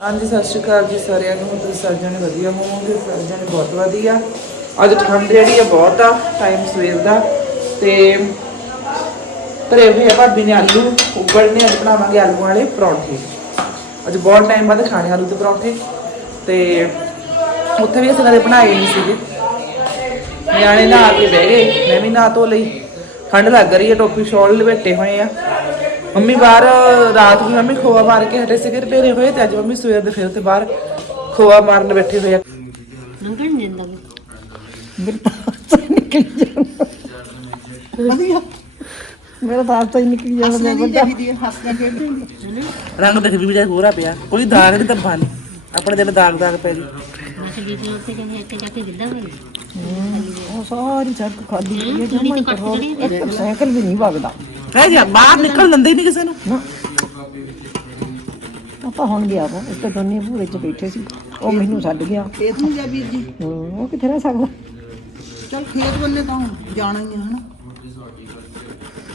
ਹਾਂਜੀ, ਸਤਿ ਸ਼੍ਰੀ ਅਕਾਲ ਜੀ ਸਾਰਿਆਂ ਨੂੰ। ਤੁਸੀਂ ਸਾਰੇ ਜਣੇ ਵਧੀਆ ਹੋਵੋਗੇ? ਸਾਰੇ ਜਣੇ ਬਹੁਤ ਵਧੀਆ। ਅੱਜ ਠੰਡ ਜਿਹੜੀ ਆ, ਬਹੁਤ ਆ ਟਾਈਮ ਸਵੇਰ ਦਾ। ਤੇ ਭਰੇ ਹੋਏ ਆ ਭਾਬੀ ਨੇ ਆਲੂ ਉਬਲਣੇ, ਅੱਜ ਬਣਾਵਾਂਗੇ ਆਲੂ ਵਾਲੇ ਪਰੌਂਠੇ। ਅੱਜ ਬਹੁਤ ਟਾਈਮ ਬਾਅਦ ਖਾਣੇ ਆਲੂ ਦੇ ਪਰੌਂਠੇ। ਤੇ ਉੱਥੇ ਵੀ ਅਸੀਂ ਕਦੇ ਬਣਾਏ ਨਹੀਂ ਸੀਗੇ। ਨਿਆਣੇ ਨਹਾ ਕੇ ਬਹਿ ਗਏ। ਮੈਂ ਵੀ ਨਹਾ ਧੋ ਲਈ। ਠੰਡ ਲੱਗ ਰਹੀ ਹੈ ਟੋਪੀ ਸ਼ਾਲ ਲਪੇਟੇ ਹੋਏ ਆ। ਮੰਮੀ ਬਾਹਰ ਰਾਤ ਨੂੰ ਮੰਮੀ ਖੋਆ ਮਾਰ ਕੇ ਹਟੇ ਸੀਗੇ ਰਪੇਰੇ ਹੋਏ ਤੇ ਅੱਜ ਮੰਮੀ ਸਵੇਰ ਦੇ ਫਿਰ ਤੇ ਬਾਹਰ ਖੋਆ ਮਾਰਨ ਬੈਠੇ ਹੋਏ ਆ। ਲੰਘਣ ਮੇਰਾ ਆਪ ਤਾਂ ਹੀ ਨਿਕਲ ਜਾਂਦਾ ਮੈਂ ਵੱਡਾ। ਰੰਗ ਦੇਖ ਵੀ ਜਾ ਗੋਰਾ ਪਿਆ। ਕੋਈ ਦਾਗ ਨਹੀਂ ਧੱਬਾ ਨਹੀਂ ਆਪਣੇ ਦਿਲ ਦਾਗ ਦਾਗ ਪੈ ਗਈ। ਮੈਂ ਤੇ ਬੀਬੀ ਉੱਤੇ ਕਹਿੰਦੇ ਇੱਥੇ ਜਾ ਕੇ ਗਿੱਧਾ ਹੋਈ ਉਹ ਸਾਰੀ ਸੜਕ ਖਾਲੀ ਹੈ ਜਮਾਂ ਹੀ ਸਾਈਕਲ ਵੀ ਨਹੀਂ ਵਗਦਾ। ਕਹਿ ਜਾ ਬਾਹਰ ਨਿਕਲ ਦਿੰਦੇ ਨਹੀਂ ਕਿਸੇ ਨੂੰ। ਆਪਾਂ ਹੁਣ ਗਿਆ ਵਾ ਇੱਕ ਦੋਨੇ ਭੂਰੇ ਚ ਬੈਠੇ ਸੀ ਉਹ ਮੈਨੂੰ ਛੱਡ ਗਿਆ। ਖੇਤ ਨੂੰ ਜਾ ਵੀਰ ਜੀ। ਹੂੰ, ਉਹ ਕਿੱਥੇ ਰਹਿ ਸਕਦਾ? ਚਲ ਖੇਤ ਬੰਨੇ ਤਾਂ ਜਾਣਾ ਹੀ ਆ ਹਨਾ?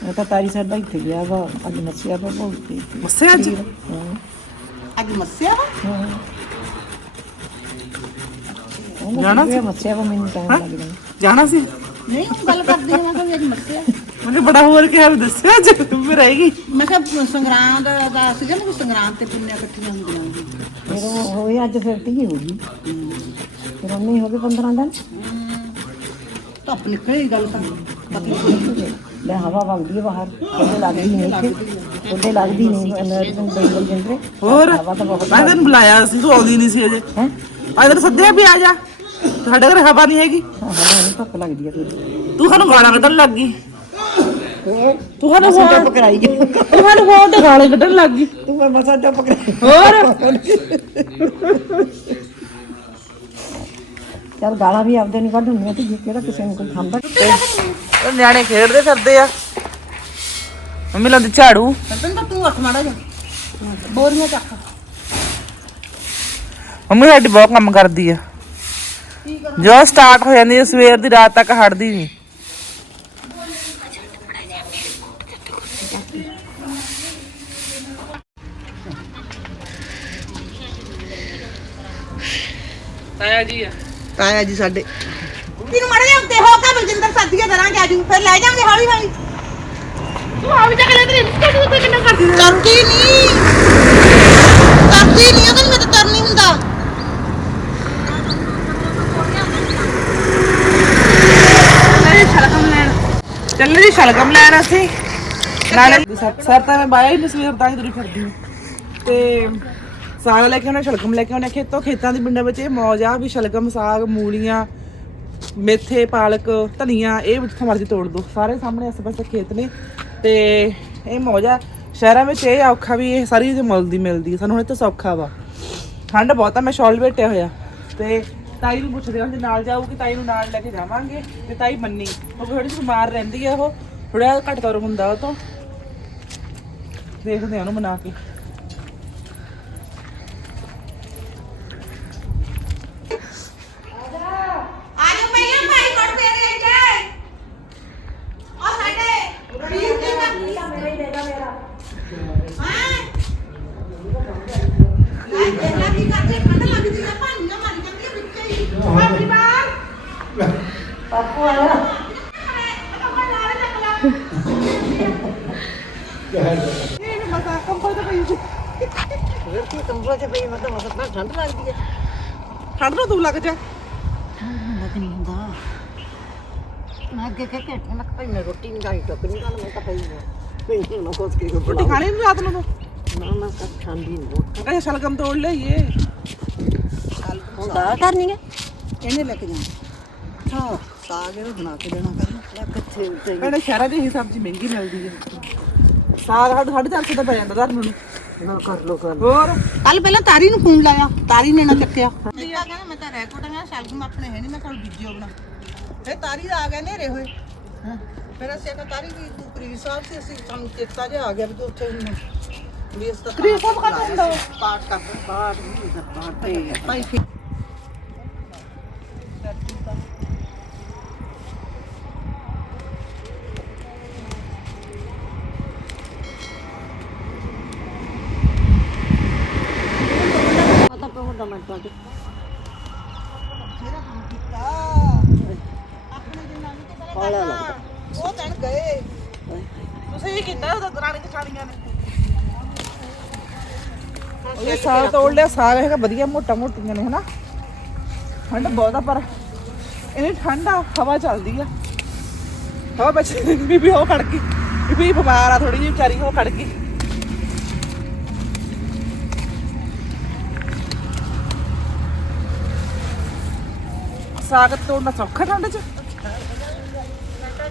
ਉਹ ਤਾਂ ਤਾਰੀ ਸਾਡਾ ਇੱਥੇ ਗਿਆ ਵਾ ਅੱਜ ਮੱਸਿਆ ਪਾ ਭੋਗਤੀ ਮੱਸੇ ਅੱਜ? ਹਾਂ। ਅੱਜ ਮੱਸਿਆ ਵਾ? ਹਾਂ। ਜਾਣਾ ਜਾਣਾ ਸੀ ਮੱਸਿਆ ਵਾ ਮੈਨੂੰ ਟਾਈਮ ਲੱਗ ਜਾਣਾ ਜਾਣਾ ਸੀ? ਨਹੀਂ ਉਹ ਗੱਲ ਕਰਦੀ ਆ ਮੈਂ ਕਿਹਾ ਵੀ ਅੱਜ ਮੱਸਿਆ ਮੈਨੂੰ ਬੜਾ ਹੋਰ ਕਿਹਾ ਵੀ ਦੱਸਿਆ ਅੱਜ ਮੈਂ ਰਹੇਗੀ ਮੈਂ ਕਿਹਾ ਸੰਗਰਾਂਦ ਦਾ ਸੀਗਾ ਨਾ ਵੀ ਸੰਗਰਾਂਦ ਤੇ ਪੁੰਨਿਆ ਇਕੱਠੀਆਂ ਹੁੰਦੀਆਂ ਫਿਰ ਉਹ ਹੋਏ ਅੱਜ ਫਿਰ ਤੀ ਹੋ ਗਈ। ਫਿਰ ਉਹਨੇ ਹੋ ਗਏ 15 ਦਿਨ। ਧੁੱਪ ਨਿਕਲੇ ਗੱਲ ਤਾਂ। ਪਤਾ ਨਹੀਂ ਲੈ ਹਵਾ ਵਗਦੀ ਹੈ ਬਾਹਰ। ਉਹਦੇ ਲੱਗਦੀ ਨਹੀਂ ਇੱਥੇ। ਉਹਦੇ ਲੱਗਦੀ ਨਹੀਂ ਅਮਰੀਕਨ ਬੈਂਗਲ ਜੰਦਰੇ। ਹੋਰ ਹਵਾ ਤਾਂ ਬਹੁਤ ਮੈਂ ਤੈਨੂੰ ਬੁਲਾਇਆ ਸੀ ਤੂੰ ਆਉਂਦੀ ਨਹੀਂ ਸੀ ਅਜੇ। ਹੈ? ਅੱਜ ਤੈਨੂੰ ਸੱਦਿਆ ਵੀ ਆ ਜਾ। ਸਾਡੇ ਘਰ ਹਵਾ ਨਹੀਂ ਹੈਗੀ। ਹਾਂ ਹਵਾ ਨਹੀਂ ਧੁੱਪ ਲੱਗਦੀ ਹੈ ਥੋੜੀ ਤੂੰ ਸਾਨੂੰ ਗਾਲਾਂ ਕੱਢਣ ਲੱਗ ਗਈ। ਤੂੰ ਸਾਨੂੰ ਮਸਾ ਚੁੱਪ ਕਰਾਈ ਤੂੰ ਸਾਨੂੰ ਫੋਨ ਤੇ ਗਾਲਾਂ ਕੱਢਣ ਲੱਗ ਗਈ। ਤੂੰ ਮੈਂ ਮਸਾ ਚੁੱਪ ਕਰਾਈ ਹੋਰ? ਚੱਲ ਗਾਲਾਂ ਵੀ ਆਪਦੇ ਨਹੀਂ ਕੱਢ ਹੁੰਦੀਆਂ ਤੇ ਕਿਹੜਾ ਕਿਸੇ ਨੂੰ ਕੋਈ ਖਾਂਦਾ। ਉਹ ਨਿਆਣੇ ਖੇਡਦੇ ਫਿਰਦੇ ਆ। ਮੰਮੀ ਲਾਉਂਦੀ ਝਾੜੂ। ਤਾਂ ਤੂੰ ਉੱਠ ਮਾੜਾ ਜਾ ਬੋਰੀਆਂ ਚੱਕ। ਮੰਮੀ ਸਾਡੀ ਬਹੁਤ ਕੰਮ ਕਰਦੀ ਆ। ਜੋ ਸਟਾਰਟ ਹੋ ਜਾਂਦੀ ਹੈ ਸਵੇਰ ਦੀ ਰਾਤ ਤੱਕ ਹਟਦੀ ਨਹੀਂ। ਤਾਇਆ ਜੀ ਆ। ਤਾਇਆ ਜੀ ਸਾਡੇ। ਤੈਨੂੰ ਮਾੜਾ ਉੱਤੇ ਹੋ ਕੇ ਬਲਜਿੰਦਰ ਸਾਡੀਆਂ ਕਰਾਂਗੇ ਆਜੂ ਫਿਰ ਲੈ ਜਾਵਾਂਗੇ ਹੌਲੀ ਹੌਲੀ। ਤੂੰ ਆ ਵੀ ਜਾ ਕੇ ਲੈ ਤੇਰੀ ਤੂੰ ਤੇ ਕਿੰਨਾ ਕਰਦੀ ਕਰਦੀ ਨਹੀਂ ਕਰਦੀ ਨਹੀਂ ਉਹਨੂੰ ਮੈਂ ਤਾਂ ਕਰ ਨਹੀਂ ਹੁੰਦਾ ਚੱਲੇ ਸ਼ਲਗਮ ਲੈਣ ਚੱਲੇ ਜੀ ਸ਼ਲਗਮ ਲੈਣ ਅਸੀਂ। ਨਾਲੇ ਸਰ ਤਾਂ ਮੈਂ ਬਾਇਆ ਹੀ ਨਹੀਂ ਸਵੇਰ ਤਾਂ ਹੀ ਤੁਰੀ ਫਿਰਦੀ ਹਾਂ। ਤੇ ਸਾਗ ਲੈ ਕੇ ਆਉਣਾ ਸ਼ਲਗਮ ਲੈ ਕੇ ਆਉਣਾ ਖੇਤੋਂ। ਖੇਤਾਂ ਦੀ ਪਿੰਡਾਂ ਵਿੱਚ ਇਹ ਮੌਜ ਆ ਵੀ ਸ਼ਲਗਮ ਸਾਗ ਮੂਲੀਆਂ ਮੇਥੇ ਪਾਲਕ ਧਨੀਆ ਇਹ ਜਿੱਥੋਂ ਮਰਜ਼ੀ ਤੋੜ ਦੋ। ਸਾਰੇ ਸਾਹਮਣੇ ਆਸੇ ਪਾਸੇ ਖੇਤ ਨੇ। ਤੇ ਇਹ ਮੌਜ ਆ। ਸ਼ਹਿਰਾਂ ਵਿੱਚ ਇਹ ਔਖਾ ਵੀ ਇਹ ਸਾਰੀ ਚੀਜ਼ ਮਿਲਦੀ ਹੈ ਸਾਨੂੰ ਹੁਣ ਇੱਥੇ ਸੌਖਾ ਵਾ। ਠੰਡ ਬਹੁਤ ਆ ਮੈਂ ਸ਼ਾਲ ਬੈਠਿਆ ਹੋਇਆ। ਤੇ ਤਾਈ ਨੂੰ ਪੁੱਛਦੇ ਹਾਂ ਜੇ ਨਾਲ ਜਾਊਗੀ ਤਾਈ ਨੂੰ ਨਾਲ ਲੈ ਕੇ ਜਾਵਾਂਗੇ। ਤੇ ਤਾਈ ਮੰਨੀ ਉਹ ਥੋੜੀ ਜਿਹੀ ਬਿਮਾਰ ਰਹਿੰਦੀ ਆ ਉਹ। ਥੋੜਾ ਘੱਟ ਤੌਰ ਹੁੰਦਾ ਉਹ ਤੋਂ। ਦੇਖਦੇ ਆ ਉਹਨੂੰ ਬਣਾ ਕੇ ਆਜੋ ਪਹਿਲਾਂ ਭਾਈ ਕੋਟ ਫੇਰ ਲੈ ਕੇ ਆ ਸਾਡੇ ਵੀਰ ਦੇ ਦਾ ਮੇਰੇ ਦੇ ਦਾ ਮੇਰਾ ਹਾਂ ਲੈ ਇਹਨਾਂ ਕੀ ਕਰਦੇ ਠੰਡ ਲੱਗਦੀ ਆ ਭਾਨੀਆਂ ਮਾਰੀ ਜਾਂਦੀ ਆ ਵਿੱਚੇ ਹੀ ਆਪਣੀ ਬਾਹਰ ਪਾਪੂ ਆਇਆ ਇਹ ਮਸਾ ਕੰਪਲ ਤਾਂ ਪਈ ਸੀ ਕੀ ਕੰਬਲ ਚ ਪਈ ਮਤਲਬ ਮਤਲਬ ਠੰਡ ਲੱਗਦੀ ਹੈ। ਠੰਡ ਨੂੰ ਤੂੰ ਲੱਗ ਜਾ। ਲੱਗ ਨਹੀਂ ਹੁੰਦਾ ਮੈਂ ਅੱਗੇ ਕਹਿ ਕੇ ਮੈਂ ਭਾਈ ਮੈਂ ਰੋਟੀ ਨਹੀਂ ਖਾਣੀ ਟੱਕ ਨਹੀਂ ਖਾਣਾ ਮੈਂ ਤਾਂ ਪਈ ਨਾ ਨਹੀਂ ਨਾ ਕੋਸ ਕੇ ਰੋਟੀ ਖਾਣੀ ਨਹੀਂ ਰਾਤ ਨੂੰ ਤੂੰ? ਨਾ ਨਾ ਤਾਂ ਠੰਡੀ ਨਹੀਂ ਮੈਂ ਕਿਹਾ ਸ਼ਲਗਮ ਤੋੜ ਲਈਏ। ਹੁੰਦਾ ਕਰਨੀ ਹੈ? ਇਹਨੇ ਲੈ ਕੇ ਜਾਣਾ। ਹਾਂ ਸਾਗ ਇਹਨੂੰ ਬਣਾ ਕੇ ਦੇਣਾ ਕਰ ਮੈਂ ਕਿੱਥੇ ਉੱਤੇ ਕਹਿੰਦੇ ਸ਼ਹਿਰਾਂ 'ਚ ਇਹ ਸਬਜ਼ੀ ਮਹਿੰਗੀ ਮਿਲਦੀ ਹੈ। ਸਾਗ ਸਾਢੇ ਸਾਢੇ ਚਾਰ ਸੌ ਦਾ ਪੈ ਜਾਂਦਾ ਧਰਨ ਨੂੰ। ਨਾ ਕਰ ਲੋ ਕਰ ਹੋਰ? ਕੱਲ ਪਹਿਲਾਂ ਤਾਰੀ ਨੂੰ ਫੋਨ ਲਾਇਆ ਤਾਰੀ ਨੇ ਨਾ ਚੱਕਿਆ। ਕਹਿੰਦਾ ਮੈਂ ਤਾਂ ਰੈਕੋਰਡਾਂ ਸ਼ਲਗਮ ਆਪਣੇ ਹੈ ਨਹੀਂ ਮੈਂ ਕੋਲ ਬੀਜਿਓ ਬਣਾ ਫਿਰ ਤਾਰੀ ਦਾ ਆ ਗਏ ਨੇਰੇ ਹੋਏ। ਫਿਰ ਅਸੀਂ ਕਹਿੰਦਾ ਤਾਰੀ ਵੀ ਤੂੰ ਪ੍ਰੀਤ ਸਾਹਿਬ ਸੀ ਅਸੀਂ ਸਾਨੂੰ ਚੇਤਾ ਜਿਹਾ ਆ ਗਿਆ ਵੀ ਤੂੰ ਉੱਥੇ ਹੁਣ ਵੀ ਇਸ ਦਾ ਪ੍ਰੀਤ ਸਾਹਿਬ ਕਾ ਹੁੰਦਾ ਪਾਠ ਕਰਦਾ ਪਾਠ ਨਹੀਂ ਕਰਦਾ ਪਾਠ ਤੇ ਭਾਈ ਫਿਰ ਹੁੰਦਾ ਮਿੰਟਾਂ 'ਚ ਵੀ ਤੇ ਉਹ ਦਿਨ ਗਏ। ਤੁਸੀਂ ਹੀ ਕੀਤਾ ਉਹਦਾ ਦਰਾਣੀ ਕਠਾਣੀਆਂ ਨੇ। ਇਹ ਸਾਗ ਤੋੜ ਲਿਆ ਸਾਗ ਹੈਗਾ ਵਧੀਆ ਮੋਟਾ ਮੋਟੀਆਂ ਨੇ ਹਨਾ? ਠੰਡ ਬਹੁਤ ਆ ਪਰ ਇਹਨੇ ਠੰਡਾ ਹਵਾ ਚੱਲਦੀ ਆ। ਹਵਾ ਬੱਚੇ ਵੀ ਵੀ ਉਹ ਖੜ ਗਈ ਵੀ ਬਿਮਾਰ ਆ ਥੋੜੀ ਜਿਹੀ ਵਿਚਾਰੀ ਉਹ ਖੜ ਗਈ ਸਾਗ ਤੋੜਨਾ ਸੌਖਾ ਠੰਡ ਚ?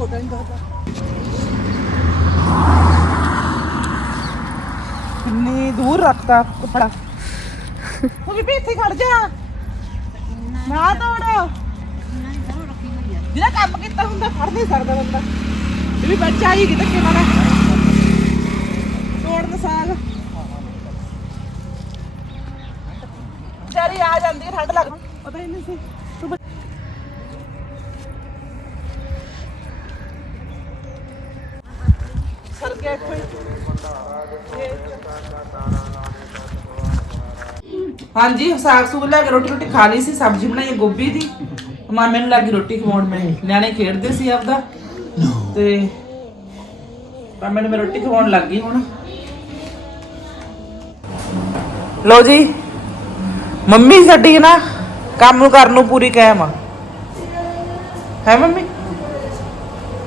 ਨਹੀਂ ਕਿੰਨੀ ਦੂਰ ਰੱਖਤਾ ਕਪੜਾ। ਉਹ ਵੀ ਇੱਥੇ ਖੜ ਜਾ। ਨਾ ਤੋੜ। ਜਿਹੜਾ ਕੰਮ ਕੀਤਾ ਹੁੰਦਾ ਫੜ ਨਹੀਂ ਸਕਦਾ ਬੰਦਾ। ਇਹ ਵੀ ਬੱਚਾ ਹੀ ਕਿਤੇ ਕਿਵੇਂ ਨਾ ਤੋੜਨ ਸਾਗ ਵਿਚਾਰੀ ਆ ਜਾਂਦੀ ਠੰਡ ਲੱਗ ਪਤਾ ਹੀ ਨਹੀਂ ਸੀ। ਤੂੰ ਸਰ ਗਿਆ ਇੱਥੋਂ ਹਾਂਜੀ, ਸਾਗ ਸੂਗ ਲੈ ਕੇ ਰੋਟੀ ਰੋਟੀ ਖਾ ਲਈ ਸੀ, ਸਬਜ਼ੀ ਬਣਾਈ ਹੈ ਗੋਭੀ ਦੀ। ਮਾਮੇ ਨੂੰ ਲੱਗੀ ਰੋਟੀ ਖਵਾਉਣ ਮੈਂ। ਨਿਆਣੇ ਖੇਡਦੇ ਸੀ ਆਪਦਾ। ਤੇ ਮਾਮੇ ਨੂੰ ਮੈਂ ਰੋਟੀ ਖਵਾਉਣ ਲੱਗ ਗਈ ਹੁਣ। ਲਓ ਜੀ, ਮੰਮੀ ਸਾਡੀ ਨਾ ਕੰਮ ਨੂੰ ਕਰਨ ਨੂੰ ਪੂਰੀ ਕਾਇਮ ਆ। ਹੈ ਮੰਮੀ?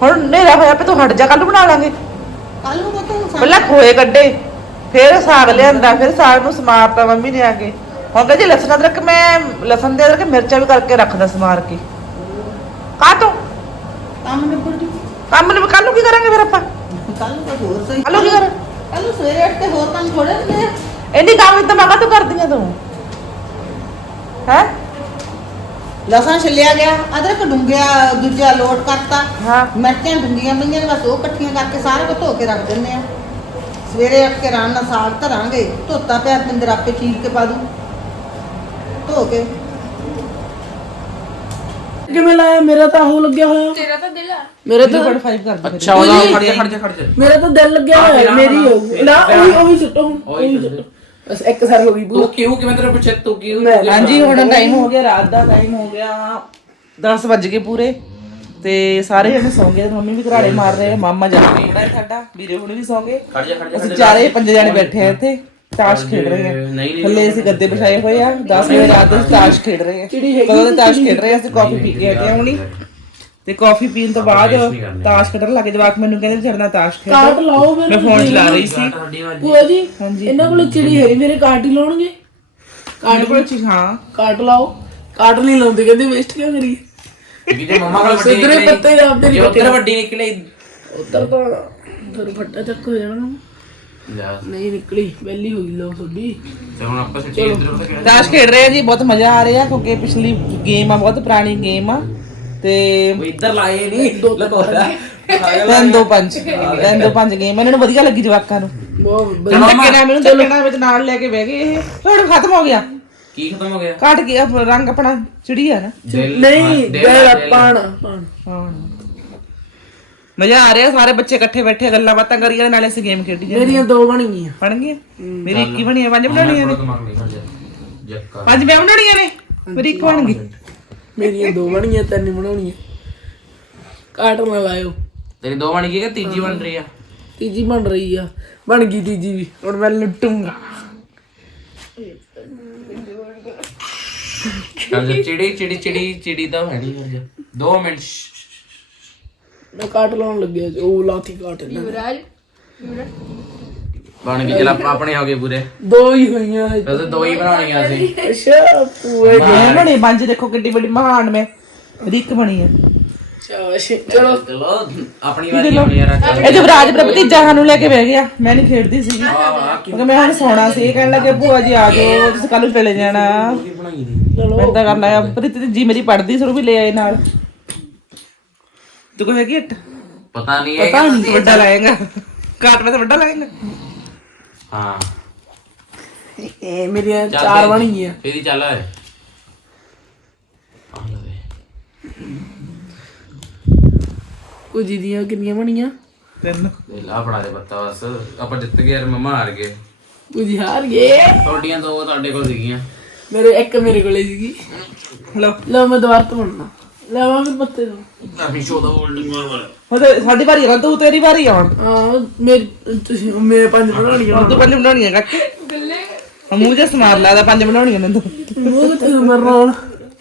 ਹੁਣ ਨੇਰਾ ਹੋਇਆ ਪੇ ਤੂੰ ਹਟ ਜਾ ਕੱਲ ਬਣਾ ਲਾਂਗੇ। ਕੱਲ ਨੂੰ ਤੂੰ ਪਹਿਲਾਂ ਖੋਏ ਕੱਢੇ ਫਿਰ ਸਾਗ ਲਿਆਂਦਾ ਫਿਰ ਸਾਗ ਨੂੰ ਸਮਾਰਤਾ ਮੰਮੀ ਨੇ ਆ ਕੇ। ਹੁਣ ਕਹਿੰਦੀ ਲਸਣ ਅਦਰਕ ਮੈਂ ਲਸਣ ਦੇ ਅਦਰਕ ਮਿਰਚਾਂ ਵੀ ਕਰਕੇ ਰੱਖਦਾ ਸਮਾਰ ਕੇ। ਕਾ ਤੂੰ? ਕੰਮ ਨਿਬੜ ਜੂ। ਕੰਮ ਨੂੰ ਕੱਲ ਨੂੰ ਕੀ ਕਰਾਂਗੇ ਫਿਰ ਆਪਾਂ? ਕੱਲ ਨੂੰ ਹੋਰ ਸਹੀ ਕੱਲ ਨੂੰ ਕੀ ਕਰ? ਕੱਲ ਨੂੰ ਸਵੇਰੇ ਉੱਠ ਕੇ ਹੋਰ ਕੰਮ ਥੋੜੇ ਆ। ਇੰਨੀ ਕੰਮ ਦਿਮਾਗਾ ਤੂੰ ਕਰਦੀਆਂ ਤੂੰ। ਹੈ? ਲਸਣ ਛਿੱਲਿਆ ਗਿਆ ਅਦਰਕ ਡੁੰਗਿਆ ਦੂਜਾ ਲੋਟ ਕਰਤਾ। ਹਾਂ। ਮਿਰਚਾਂ ਡੁੰਗੀਆਂ ਪਈਆਂ ਨੇ ਬਸ ਉਹ ਇਕੱਠੀਆਂ ਕਰਕੇ ਸਾਰਾ ਕੁਝ ਧੋ ਕੇ ਰੱਖ ਦਿੰਦੇ ਆ। ਸਵੇਰੇ ਉੱਠ ਕੇ ਆਰਾਮ ਨਾਲ ਸਾਗ ਧਰਾਂਗੇ ਧੋਤਾ ਪਿਆ ਪਿੰਦਰ ਆਪੇ ਚੀਰ ਕੇ ਪਾ ਦੂ। ਧੋ ਕੇ। ਕਿਵੇਂ ਲਾਇਆ? ਮੇਰਾ ਤਾਂ ਉਹ ਲੱਗਿਆ ਹੋਇਆ। ਤੇਰਾ ਤਾਂ ਦਿਲ ਆ। ਮੇਰਾ ਤਾਂ 5 ਕਰ ਦੇ ਅੱਛਾ ਉਹਦਾ ਖੜ ਜਾ ਖੜ ਜਾ ਖੜ ਜਾ। ਮੇਰਾ ਤਾਂ ਦਿਲ ਲੱਗਿਆ ਹੋਇਆ ਮੇਰੀ ਹੋਊ ਨਾ ਉਹੀ ਉਹੀ ਸੁੱਟੋ ਹੁਣ ਉਹੀ ਸੁੱਟੋ। ਬਸ ਇੱਕ ਸਾਰ ਹੋ ਗਈ ਤੂੰ ਕਿਉਂ ਕਿਵੇਂ ਤੇਰੇ ਪਿੱਛੇ ਤੂੰ ਕਿਉਂ ਹਾਂਜੀ ਹੁਣ ਟਾਈਮ ਹੋ ਗਿਆ ਰਾਤ ਦਾ ਟਾਈਮ ਹੋ ਗਿਆ। 10 ਵੱਜ ਗਏ ਪੂਰੇ। ਤੇ ਸਾਰੇ ਜਣੇ ਸੌਂ ਗਏ ਮੰਮੀ ਵੀ ਘਰਾੜੇ ਮਾਰ ਰਹੇ ਆ ਮਾਮਾ ਜਾਨੀ ਜਿਹੜਾ ਸਾਡਾ ਵੀਰੇ ਹੁਣੇ ਵੀ ਸੌਂ ਗਏ। ਖੜ ਜਾ ਖੜ ਜਾ ਅਸੀਂ ਚਾਰੇ ਪੰਜ ਜਣੇ ਬੈਠੇ ਆ ਇੱਥੇ ਤਾਸ਼ ਖੇਡ ਰਹੇ ਆ। ਨਹੀਂ ਨਹੀਂ ਥੱਲੇ ਅਸੀਂ ਗੱਦੇ ਵਿਛਾਏ ਹੋਏ ਆ 10 ਵਜੇ ਰਾਤ ਦੇ ਤਾਸ਼ ਖੇਡ ਰਹੇ ਆ। ਕਦੋਂ ਦੇ ਤਾਸ਼ ਖੇਡ ਰਹੇ ਆ ਅਸੀਂ ਕਾਫੀ ਪੀ ਕੇ ਹਟੇ ਆ ਹੁਣੀ। ਤੇ ਕਾਫੀ ਪੀਣ ਤੋਂ ਬਾਅਦ ਤਾਸ਼ ਖੇਡਣ ਲੱਗੇ ਜਵਾਕ ਮੈਨੂੰ ਕਹਿੰਦੇ ਛੱਡਣਾ ਤਾਸ਼ ਖੇਡ। ਕਾਟ ਲਾਓ ਮੈਂ ਫੋਨ ਚਲਾ ਰਹੀ ਸੀ। ਭੂਆ ਜੀ ਇਹਨਾਂ ਕੋਲ ਚਿੜੀ ਹੈਗੀ ਮੇਰੇ ਕਾਟ ਹੀ ਲਾਉਣਗੇ। ਕਾਟ ਕੋਲ ਚੀ ਹਾਂ। ਕਾਟ ਲਾਓ। ਕਾਟ ਨਹੀਂ ਲਾਉਂਦੇ ਕਹਿੰਦੇ ਵੇਸਟ ਕਿਉਂ ਕਰੀ ਵੀ ਜੇ ਮਮਾ ਕੋਲ ਵੱਡੀ ਸਿੱਧਰੇ ਨਿਕਲੀ। ਪੱਤੇ ਜਾਂਦੇ ਜੇ ਉੱਧਰ ਵੱਡੀ ਨਿਕਲੇ। ਉੱਤਰ ਤਾਂ ਫਿਰ ਫੱਟਾ ਚੱਕ ਹੋ ਜਾਣਾ। ਨਹੀਂ ਨਿਕਲੀ ਵੈਲੀ ਹੋ ਗਈ ਲੋ ਤੁਹਾਡੀ। ਤੇ ਹੁਣ ਆਪਾਂ ਸੱਚੀ ਇੱਧਰ ਉੱਧਰ ਤਾਸ਼ ਖੇਡ ਰਹੇ ਆ ਜੀ ਬਹੁਤ ਮਜ਼ਾ ਆ ਰਿਹਾ ਕਿਉਂਕਿ ਪਿਛਲੀ ਗੇਮ ਆ ਬਹੁਤ ਪੁਰਾਣੀ ਗੇਮ ਆ। ਤੇ ਉਹ ਇੱਧਰ ਲਾਏ ਨਹੀਂ ਲਗੋਰਾ ਤਿੰਨ ਦੋ ਪੰਜ। ਤਿੰਨ ਦੋ ਪੰਜ ਗੇਮ ਇਹਨਾਂ ਨੂੰ ਵਧੀਆ ਲੱਗੀ ਜਵਾਕਾਂ ਨੂੰ। ਬਹੁਤ ਵਧੀਆ। ਮੈਨੂੰ ਧੱਕੇ ਨਾਲ ਵਿੱਚ ਨਾਲ ਲੈ ਕੇ ਬਹਿ ਗਏ ਇਹ। ਹੁਣ ਖਤਮ ਹੋ ਗਿਆ। ਕੀ ਖਤਮ ਹੋ ਗਿਆ? ਕੱਟ ਗਿਆ ਆਪਣਾ ਰੰਗ ਆਪਣਾ ਚਿੜੀ ਆ ਨਾ। ਨਹੀਂ ਦਿਲ-। ਪਾਣ ਪਾਣ ਹਾਂ। ਮਜ਼ਾ ਆ ਰਿਹਾ ਸਾਰੇ ਬੱਚੇ ਇਕੱਠੇ ਬੈਠੇ ਗੱਲਾਂ ਬਾਤਾਂ ਕਰੀ ਜਾਂਦੇ ਨਾਲੇ ਅਸੀਂ ਗੇਮ ਖੇਡੀ ਜਾਂਦੇ ਮੇਰੀਆਂ ਦੋ ਬਣ ਗਈਆਂ। ਪੜ ਗਏ ਮੇਰੀ ਇੱਕ ਹੀ ਬਣੀ ਆ ਪੰਜ ਬਣਾਉਣੀਆਂ ਨੇ? ਪੰਜ ਮੈਂ ਬਣਾਉਣੀਆਂ ਨੇ? ਮੇਰੀ ਇੱਕ ਬਣ ਗਈ। ਮੇਰੀਆਂ ਦੋ ਬਣੀਆਂ ਤਿੰਨ ਬਣਾਉਣੀਆਂ। ਕਾਟ ਨਾ ਲਾਇਓ। ਤੇਰੀ ਦੋ ਬਣ ਗਈ ਕਿ ਤੀਜੀ ਬਣ ਰਹੀ ਆ? ਤੀਜੀ ਬਣ ਰਹੀ ਆ। ਬਣ ਗਈ ਤੀਜੀ ਵੀ ਹੁਣ ਮੈਂ ਲੁੱਟੂੰਗਾ। ਚੱਲ ਚਿੜੀ ਚਿੜੀ ਚਿੜੀ ਚਿੜੀ ਦਾ ਹੈ ਨਹੀਂ ਖੜ ਜਾ 2 ਮਿੰਟ ਮੈਂ ਕਾਟ ਲਾਉਣ ਲੱਗਿਆ। ਉਹ ਲਾਤੀ ਕਾਟ ਇਹਨਾਂ ਬਣ ਗਈ। ਚਲ ਆਪਣੇ ਹੋ ਗਏ ਪੂਰੇ। ਦੋ ਹੀ ਹੋਈਆਂ ਵੈਸੇ ਦੋ ਹੀ ਬਣਾਉਣੀਆਂ ਸੀ ਅੱਛਾ ਪੂਰੇ। ਮੈਂ ਬਣੀ ਪੰਜ ਦੇਖੋ ਕਿੱਡੀ ਵੱਡੀ ਮਹਾਨ ਮੈਂ ਰਿਕ ਬਣੀ ਹੈ ਚਲੋ ਚਲੋ। ਆਪਣੀ ਵਾਰੀ ਆਉਣੀ ਯਾਰ ਸਾਨੂੰ ਲੈ ਕੇ ਬਹਿ ਗਿਆ। ਮੈਂ ਨਹੀਂ ਖੇਡਦੀ ਸੀਗੀ। ਕਿਉਂਕਿ ਮੈਂ ਹੁਣ ਸੌਣਾ ਸੀ। ਇਹ ਕਹਿਣ ਲੱਗੇ ਭੂਆ ਜੀ ਆ ਜਾਓ ਤੁਸੀਂ ਕੱਲ ਨੂੰ ਚਲੇ ਜਾਣਾ। ਕੀ ਮੈਂ ਤਾਂ ਕਰਨਾ ਆ। ਭਤੀਜੀ ਮੇਰੀ ਪੜਦੀ ਸਰੂ ਵੀ ਲੈ ਆਏ ਨਾਲ। ਤੂੰ ਕੋ ਹੈਗੀ ਇੱਟ ਪਤਾ ਨਹੀਂ ਪਤਾ ਹੈ ਨਹੀਂ ਵੱਡਾ ਲਾਏਗਾ। ਕਾਟ ਮੈਂ ਤਾਂ ਵੱਡਾ ਲਾਏਗਾ। ਹਾਂ। ਇਹ ਮੇਰੀਆਂ ਚੱਲ ਚਾਰ ਦੇ। ਬਣ ਗਈਆਂ। ਇਹਦੀ ਚੱਲ ਓਏ। ਆ ਲੈ ਦੇ। ਕੁਝ ਦੀਆਂ ਕਿੰਨੀਆਂ ਬਣੀਆਂ? ਤਿੰਨ। ਦੇ ਲਾ ਫੜਾ ਦੇ ਬੱਤਾ ਬਸ। ਆਪਾਂ ਜਿੱਤ ਗਏ ਯਾਰ ਮਮਾ ਹਾਰ ਗਏ। ਕੁਝ ਹਾਰ ਗਏ। ਤੁਹਾਡੀਆਂ ਦੋ ਤੁਹਾਡੇ ਕੋਲ ਸੀਗੀਆਂ। ਮੇਰੇ ਇੱਕ ਮੇਰੇ ਕੋਲੇ ਸੀਗੀ। ਲਓ। ਲਓ ਮੈਂ ਦੁਬਾਰਾ ਤੋਂ ਬਣਨਾ ਲੈ ਆਵਾਂ ਫਿਰ ਪੱਤੇ ਅਭੀ ਸ਼ੋਦਾ ਹੋਲਡਿੰਗ ਹੁਣ ਸਾਡੀ ਵਾਰੀ ਆ ਤੂੰ ਤੇਰੀ ਵਾਰੀ ਆਉਣ ਹਾਂ ਮੇਰੇ ਤੁਸੀਂ ਮੇਰੇ ਪੰਜ ਬਣਾਉਣੀਆਂ ਹੁਣ ਤੂੰ ਪੰਜ ਬਣਾਉਣੀਆਂ ਕੱਕ ਗੱਲੇ। ਮੂੰਹ ਜਿਹਾ ਸਮਾਰ ਲਾ ਦਾ ਪੰਜ ਬਣਾਉਣੀਆਂ ਨੇ ਤੂੰ। ਮੂੰਹ ਤੇ ਮਰਨਾ